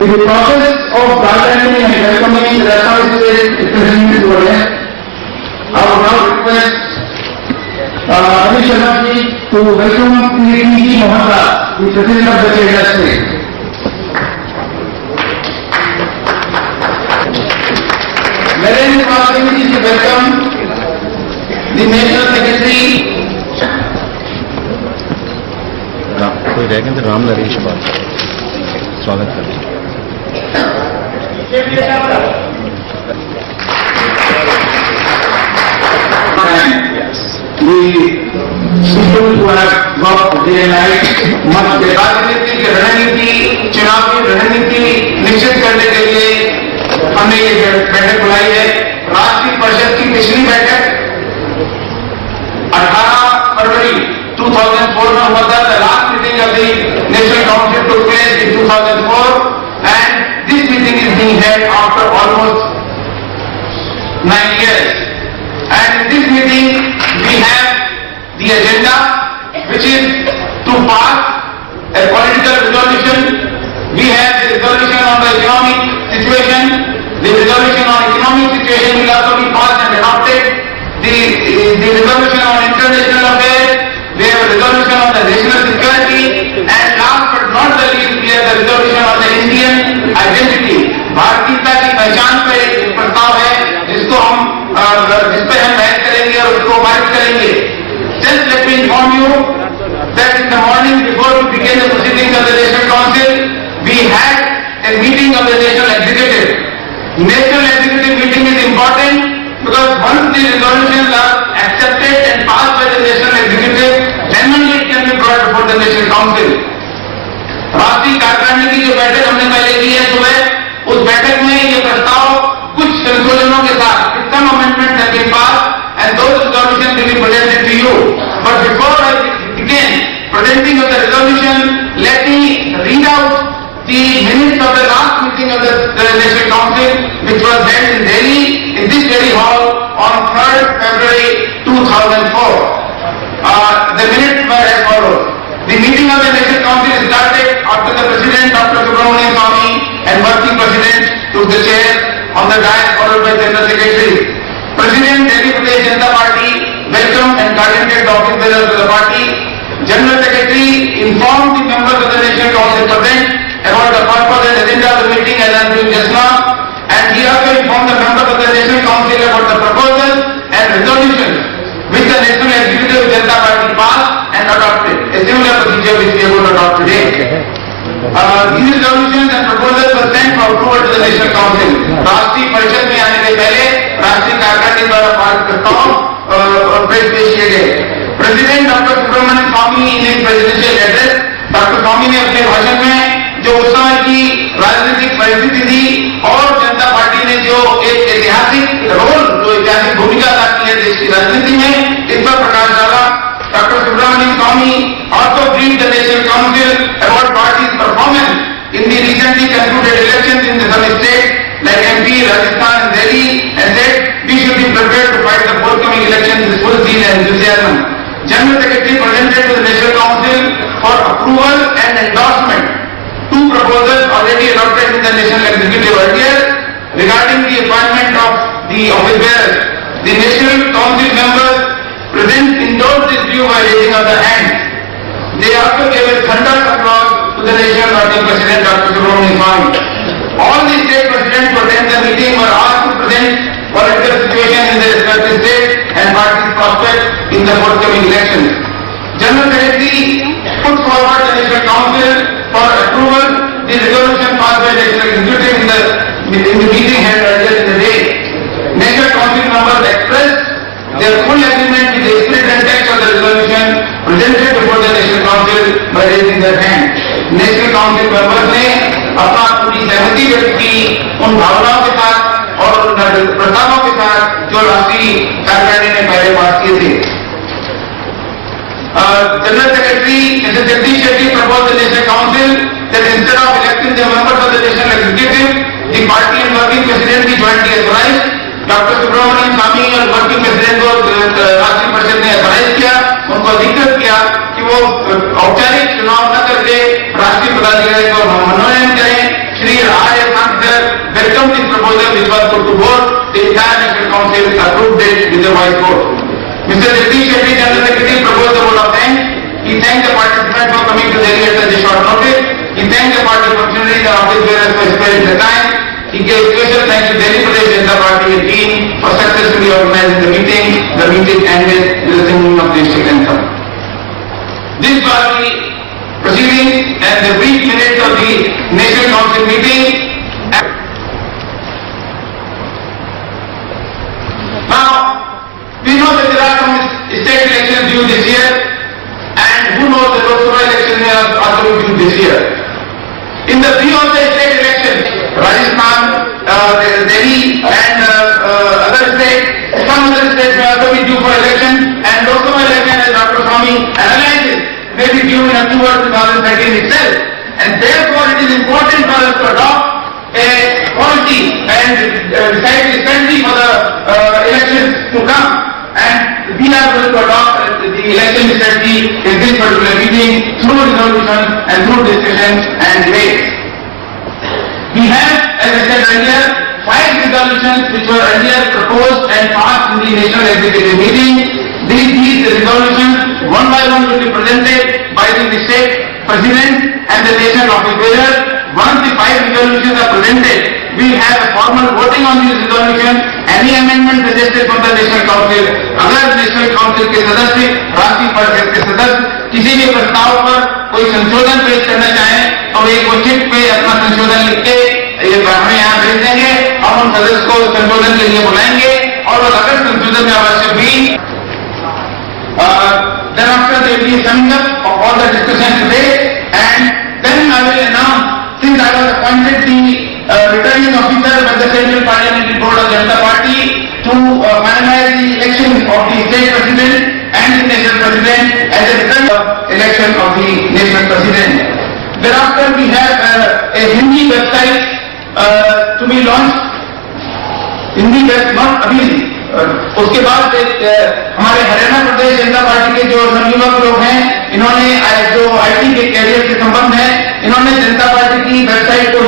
In the process of broadbanding and welcoming the Assam State representatives over here, I would now request Amit Sharma ji to welcome P.G. Mohata, the President of the Kerala State. Narendra Kumar ji to welcome the National Secretary. कोई रहेंगे तो राम नरेश बात स्वागत करें। The people who have worked day and night must राजनीति की रणनीति, चुनाव की रणनीति निश्चित करने के लिए हमने ये बैठक बुलाई है। राष्ट्रीय परिषद की पिछली बैठक 18 फरवरी 2004 में हुआ था। The last meeting of the National Council took place in 2004 and this meeting is being held after almost 9 years. And in this meeting we have the agenda, which is to pass a political resolution. We have the resolution on the economic situation. The resolution on economic situation will also be passed and adopted. The resolution on international affairs. We have a resolution on the national security. And last but not the least, we have the resolution on the Indian identity. भारतीयता की पहचान पर एक प्रस्ताव है जिस पर हम बहस करेंगे और उसको पारित करेंगे। Just let me inform you that in the morning before we began the proceedings of the National Council, we had a meeting of the National Executive. National Executive meeting is important because once the resolutions are accepted and passed by the National Executive, then only it can be brought before the National Council. राष्ट्रीय कार्यकारिणी की जो बैठक हमने पहले की है सुबह, उस बैठक में ये प्रस्ताव कुछ संशोधनों के साथ some amendments have been passed and those resolutions will be presented to you. But before I begin presenting of the resolution, let me read out the minutes of the last meeting of the National Council, which was held in Delhi, in this very hall on 3rd February 2004. The minutes were as follows. The meeting of the National Council started after the President, Dr. Subramanian Swamy, and Working President took the chair on the dais, followed by General Secretary. President, Delhi Pradesh Janata Party welcomed and coordinated the office bearers of the party. General Secretary informed the members of the National Council present about the purpose and agenda of the meeting as unveiled just now, and he also informed the members of the National Council about the proposals and resolutions which the National Executive Janata Party passed and adopted. A similar procedure which we are going to adopt today. These resolutions and proposals were sent for approval to the National Council. राष्ट्रीय परिषद में आने के पहले राष्ट्रीय कार्यकारिणी द्वारा पारित प्रस्ताव पेश किए गए। प्रेसिडेंट डॉक्टर सुब्रमण्यम स्वामी ने प्रेसिडेंशियल एड्रेस, डॉक्टर स्वामी ने अपने भाषण में जो उस समय की राजनीतिक परिस्थिति थी और जनता पार्टी ने जो एक ऐतिहासिक रोल, जो ऐतिहासिक भूमिका अदा की है देश की राजनीति में, इस पर प्रकाश डाला। Dr. Subramanian Swamy also briefed the National Council about party's performance in the recently concluded elections in some states like MP, Rajasthan and Delhi, and said we should be prepared to fight the forthcoming elections with full zeal and enthusiasm. General Secretary presented to the National Council for approval and endorsement two proposals already adopted in the National Executive earlier regarding the appointment of the office bearers. The National Council members present endorsed this view by raising of the hand. They also gave a thunderous applause to the National Party President Dr. Subramanian Swamy. All the state presidents who attended the meeting were asked to present political situation in their respective states and party's prospects in the forthcoming elections. General Secretary put forward the National Council for approval the resolution passed by the National Executive in the meeting held earlier in the day. National Council members expressed their full agreement with the spirit and text of the resolution presented before the National Council by raising their hand. National Council members ने अपना पूरी सहमति व्यक्त की उन भावनाओं के साथ और उन प्रस्तावों के साथ जो राष्ट्रीय कार्यकारिणी ने पहले पास किए थे। General Secretary Mr. Jagdish Shetty proposed the National Council that instead of electing the members of the National Executive, the party and working president be jointly authorized. Doctor Subramanian Swamy और वर्किंग प्रेसिडेंट को राष्ट्रीय परिषद ने अथॉराइज किया, उनको अधिकृत किया कि वो औपचारिक चुनाव न करके राष्ट्रीय पदाधिकारी को मनोनयन करें। Shri by court. Mr. Jagdish Shetty, General Secretary, proposed the vote of thanks. He thanked the participants for coming to Delhi at such a short notice. He thanked the party functionaries and office bearers for sparing the time. He gave special thanks to Delhi Pradesh Janata Party and team for successfully organizing the meeting. The meeting ended with the singing of the state anthem. This was the proceedings and the brief minutes of the National Council meeting. Now, we know that there are some state elections due this year, and who knows the Lok Sabha election are also due this year. In the view of the state elections, Rajasthan, Delhi and other states, some other states may also be due for election, and Lok Sabha election, as Dr. Swami analyzes, may be due in October 2013 itself. And therefore it is important for us to adopt a policy and decide a strategy for the elections to come. And we are going to adopt the election strategy in this particular meeting through resolution and through discussion and debate. We have, as I said earlier, 5 resolutions which were earlier proposed and passed in the National Executive meeting. These resolutions, one by one, will be presented by the state president and the national office bearer. Once the 5 resolutions are presented, we will have a formal voting on these resolutions. Any amendment suggested from the National Council, अगर National Council के सदस्य, राष्ट्रीय परिषद के सदस्य किसी भी प्रस्ताव पर कोई संशोधन पेश करना चाहें, तो एक चिट पे अपना संशोधन लिख के ये हमें यहाँ भेज देंगे और उन सदस्य को संशोधन के लिए बुलाएंगे और अगर संशोधन में आवश्यक भी thereafter there will be a summing up of all the discussion today, and then I will announce, since I was appointed the returning officer by the Central Parliamentary Board of Janata Party to finalize the election of the state president and the national president as a return election of the national president. Thereafter we have a Hindi website to be launched. Hindi web not अभी उसके बाद हमारे हरियाणा प्रदेश जनता party के जो नवयुवक लोग हैं, इन्होंने जो आईटी के कैरियर से संबंध है, इन्होंने जनता पार्टी की वेबसाइट को